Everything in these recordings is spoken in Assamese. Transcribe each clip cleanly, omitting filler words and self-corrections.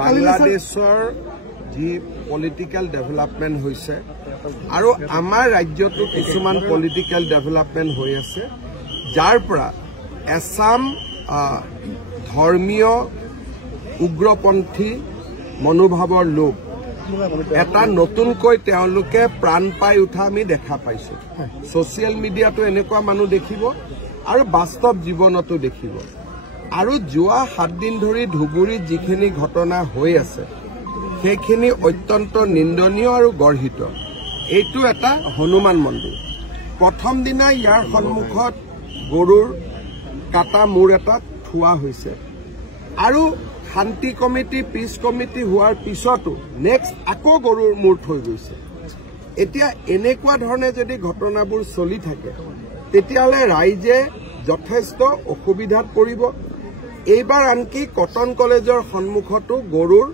বাংলাদেশৰ যি পলিটিক্যাল ডেভেলপমেন্ট হৈছে আৰু আমাৰ ৰাজ্যতো কিছুমান পলিটিক্যাল ডেভেলপমেন্ট হৈ আছে যাৰ পৰা এছাম ধৰ্মীয় উগ্ৰপন্থী মনোভাৱৰ লোক এটা নতুনকৈ তেওঁলোকে প্ৰাণ পাই উঠা আমি দেখা পাইছো সোশ্যাল মিডিয়াতো এনেকুৱা মানুহ দেখিব আৰু বাস্তৱ জীৱনতো দেখিব আৰু যোৱা 7 দিন ধৰি ধুবুৰীত যিখিনি ঘটনা হৈ আছে সেইখিনি অত্যন্ত নিন্দনীয় আৰু গৰ্হিত এইটো এটা হনুমান মন্দিৰ প্ৰথম দিনা ইয়াৰ সন্মুখত গৰুৰ কাটা মূৰ এটা থোৱা হৈছে আৰু শান্তি কমিটি পিছ কমিটি হোৱাৰ পিছতো নেক্সট আকৌ গৰুৰ মূৰ থৈ গৈছে এতিয়া এনেকুৱা ধৰণে যদি ঘটনাবোৰ চলি থাকে তেতিয়াহলে ৰাইজে যথেষ্ট অসুবিধাত পৰিব এইবাৰ আনকি কটন কলেজৰ সন্মুখতো গৰুৰ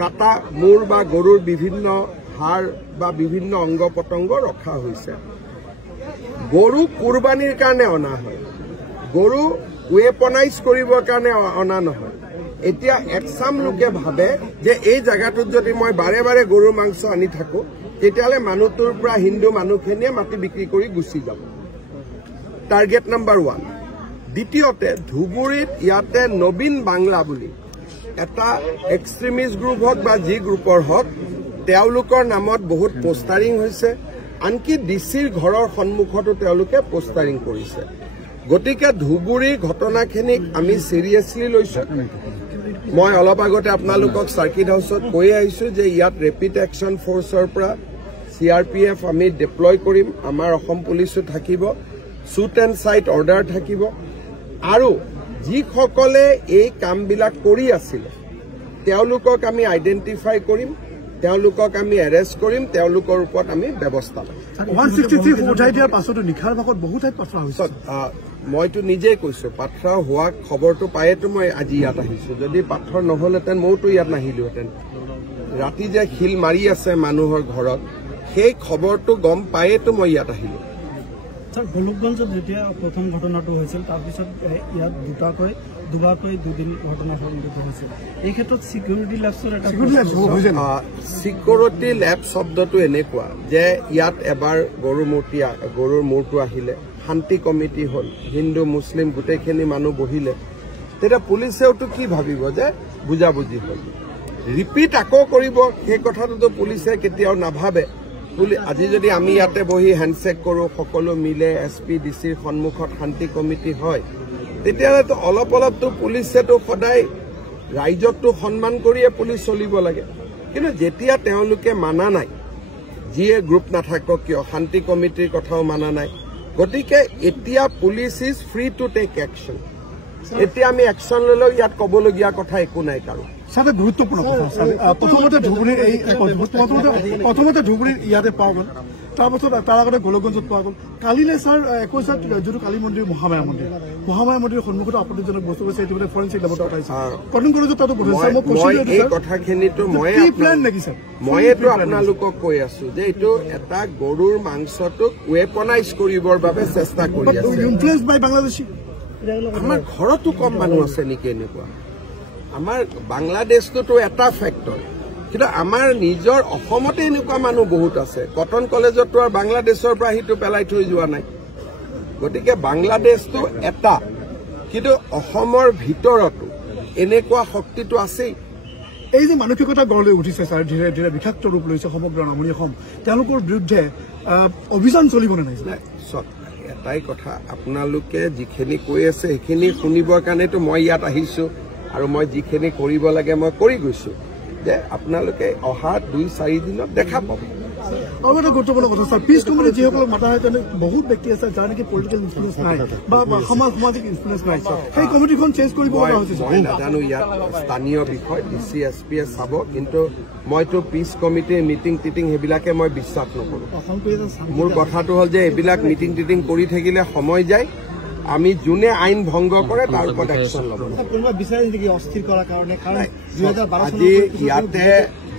কাটা মূৰ বা গৰুৰ বিভিন্ন হাড় বা বিভিন্ন অংগ পতংগ ৰখা হৈছে গৰু কুৰবানিৰ কাৰণে অনা হয় গৰু ৱেপনাইজ কৰিবৰ কাৰণে অনা নহয় এতিয়া একসাম লোকে ভাবে যে এই জায়গাটোত যদি মই বাৰে বাৰে গৰুৰ মাংস আনি থাকো তেতিয়ালে মানুহটোৰ পৰা হিন্দু মানুহখিনিয়ে মাটি বিক্ৰী কৰি গুচি যাব টাৰ্গেট নাম্বাৰ 1 দ্বিতীয়তে ধুবুৰীত ইয়াতে নবীন বাংলা বুলি এটা এক্সট্ৰিমিষ্ট গ্ৰুপ হওক বা যি গ্ৰুপৰ হওক তেওঁলোকৰ নামত বহুত পোষ্টাৰিং হৈছে আনকি ডিচিৰ ঘৰৰ সন্মুখতো তেওঁলোকে পোষ্টাৰিং কৰিছে গতিকে ধুবুৰী ঘটনাখিনিক আমি সিৰিয়াছলি লৈছো মই অলপ আগতে আপোনালোকক সাৰ্কিট হাউছত কৈ আহিছো যে ইয়াত ৰেপিড একশ্যন ফৰ্চৰ পৰা CRPF আমি ডিপ্লয় কৰিম আমাৰ অসম পুলিচো থাকিব শুট এণ্ড চাইট অৰ্ডাৰ থাকিব আৰু যিসকলে এই কামবিলাক কৰি আছিল তেওঁলোকক আমি আইডেন্টিফাই কৰিম তেওঁলোকক আমি এৰেষ্ট কৰিম তেওঁলোকৰ ওপৰত আমি ব্যৱস্থা ল'ম 163 উঠাই দিয়াৰ পাছতো নিখাৰ ভাগত বহুত ঠাইত পাথৰা হৈছে মইতো নিজেই কৈছো পাথৰা হোৱা খবৰটো পায়েতো মই আজি ইয়াত আহিছো যদি পাথৰ নহলহেঁতেন মইতো ইয়াত নাহিলোহেঁতেন ৰাতি যে শিল মাৰি আছে মানুহৰ ঘৰত সেই খবৰটো গম পায়েতো মই ইয়াত আহিলো গোলকগঞ্জত যেতিয়া প্ৰথম ঘটনাটো হৈছিল তাৰপিছত ইয়াত দুবাৰকৈ দুদিন ঘটনা সংঘটিত হৈছিল এই ক্ষেত্ৰত সিকিউৰিটি লেবছৰ এটা সিকিউৰিটি লেব শব্দটো এনেকুৱা যে ইয়াত এবাৰ গৰুৰ মূৰটো আহিলে শান্তি কমিটি হল হিন্দু মুছলিম গোটেইখিনি মানুহ বহিলে তেতিয়া পুলিচেওতো কি ভাবিব যে বুজাবুজি হল ৰিপিট আকৌ কৰিব সেই কথাটোতো পুলিচে কেতিয়াও নাভাবে আজি যদি আমি ইয়াতে বহি হেণ্ডশেক কৰো সকলো মিলে SP ডিচিৰ সন্মুখত শান্তি কমিটি হয় তেতিয়াহলেতো অলপ অলপতো পুলিচেতো সদায় ৰাইজকতো সন্মান কৰিয়ে পুলিচ চলিব লাগে কিন্তু যেতিয়া তেওঁলোকে মানা নাই যিয়ে গ্ৰুপ নাথাকক কিয় শান্তি কমিটিৰ কথাও মানা নাই গতিকে এতিয়া police is free to take action এতিয়া আমি একশ্যন ললেও ইয়াত ক'বলগীয়া কথা একো নাই কাৰো সাথে গুৰুত্বপূৰ্ণ প্ৰথমতে ধুবুৰীৰ এই প্ৰথমতে ধুবুৰীৰ ইয়াতে পাওয়া গেল তাৰপাছত তাৰ আগতে গোলকগঞ্জত পোৱা গ'ল কালিলে স্যাৰ 21 যিটো কালী মন্দিৰ মহামায়া মন্দিৰৰ সন্মুখত আপত্তিজনক বস্তু আছে এইটো ফৰেনচিক লেবত উঠাইছে কটন কলেজত তাতো মই এই কথাখিনিতো মইতো আপোনালোকক কৈ আছো যে এইটো এটা গৰুৰ মাংসটোক ৱেপনাইজ কৰিবৰ বাবে চেষ্টা কৰি আছে ইনফ্লুয়েন্স বাই বাংলাদেশী আমাৰ ঘৰতো কম মানুহ আছে নেকি এনেকুৱা আমাৰ বাংলাদেশতো এটা ফেক্টৰ কিন্তু আমাৰ নিজৰ অসমতে এনেকুৱা মানুহ বহুত আছে কটন কলেজতো আৰু বাংলাদেশৰ পৰা হিটো পেলাই থৈ যোৱা নাই গতিকে বাংলাদেশটো এটা কিন্তু অসমৰ ভিতৰতো এনেকুৱা শক্তিটো আছে এই যে মানসিকতা গঢ় লৈ উঠিছে স্যাৰ ধীৰে ধীৰে বিষাক্ত ৰূপ লৈছে সমগ্ৰ নামনি অসম তেওঁলোকৰ বিৰুদ্ধে অভিযান চলিব নাই এটাই কথা আপোনালোকে যিখিনি কৈ আছে সেইখিনি শুনিবৰ কাৰণেতো মই ইয়াত আহিছো আৰু মই যিখিনি কৰিব লাগে মই কৰি গৈছো যে আপোনালোকে অহা 2-4 দিনত দেখা পাব আৰু এটা গুৰুত্বপূৰ্ণ কথা স্যাৰ পিছ কমিটি যিসকলক মাতা হয় তেনে বহুত ব্যক্তি আছে যাৰ নেকি পলিটিকেল ইনফ্লুয়েন্স নাই বা সামাজিক ইনফ্লুয়েন্স নাই সেই কমিটিখন চেঞ্জ কৰিব লগা হৈছে মই নাজানো ইয়াত স্থানীয় বিষয় DC SP চাব কিন্তু মইতো পিছ কমিটিৰ মিটিং সেইবিলাকে মই বিশ্বাস নকৰো মোৰ কথাটো হ'ল যে এইবিলাক মিটিং কৰি থাকিলে সময় যায় আমি যোনে আইন ভংগ কৰে তাৰ ওপৰত একশ্যন ল'ব আজি ইয়াতে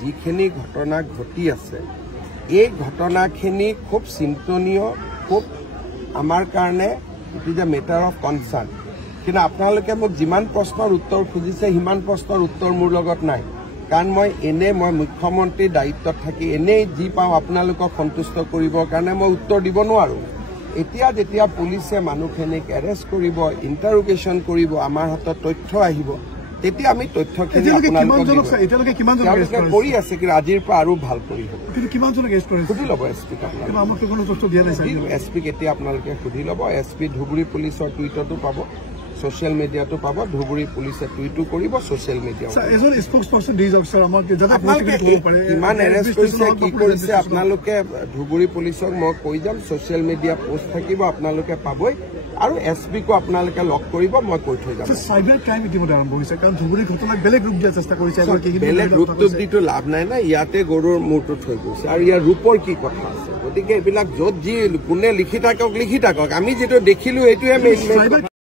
যিখিনি ঘটনা ঘটি আছে এই ঘটনাখিনি খুব চিন্তনীয় খুব আমাৰ কাৰণে it is a matter of concerned কিন্তু আপোনালোকে মোক যিমান প্ৰশ্নৰ উত্তৰ খুজিছে সিমান প্ৰশ্নৰ উত্তৰ মোৰ লগত নাই কাৰণ মই মুখ্যমন্ত্ৰীৰ দায়িত্বত থাকি এনেই যি পাওঁ আপোনালোকক সন্তুষ্ট কৰিবৰ কাৰণে মই উত্তৰ দিব নোৱাৰো এতিয়া যেতিয়া পুলিচে মানুহখিনিক এৰেষ্ট কৰিব ইণ্টাৰোগেশ্যন কৰিব আমাৰ হাতত তথ্য আহিব তেতিয়া আমি তথ্যখিনি আপোনালোকে কৰি আছে কিন্তু আজিৰ পৰা আৰু ভাল কৰিব সুধি ল'ব এছপিক এছপিক এতিয়া আপোনালোকে সুধি ল'ব এছপি ধুবুৰী পুলিচৰ টুইটতো পাব সোশ্যাল মিডিয়াটো পাব ধুবুৰী পুলিচে টুইটো কৰিব সোশ্যাল মিডিয়া ইমান এৰেষ্ট কৰিছে কি কৰিছে আপোনালোকে ধুবুৰী পুলিচক মই কৈ যাম সোশ্যাল মিডিয়া পোষ্ট থাকিব আপোনালোকে পাবই আৰু এছপিকো আপোনালোকে লগ কৰিব মই কৈ থৈ যাম চাইবাৰ ক্ৰাইম ইতিমধ্যে আৰম্ভ হৈছে কাৰণ ধুবুৰী ঘটনাক বেলেগ ৰূপ দিয়াৰ চেষ্টা কৰিছে বেলেগ ৰূপটো দিটো লাভ নাই না ইয়াতে গৰুৰ মূৰটো থৈ গৈছে আৰু ইয়াৰ ৰূপৰ কি কথা আছে গতিকে এইবিলাক য'ত যি কোনে লিখি থাকক আমি যিটো দেখিলো এইটোৱে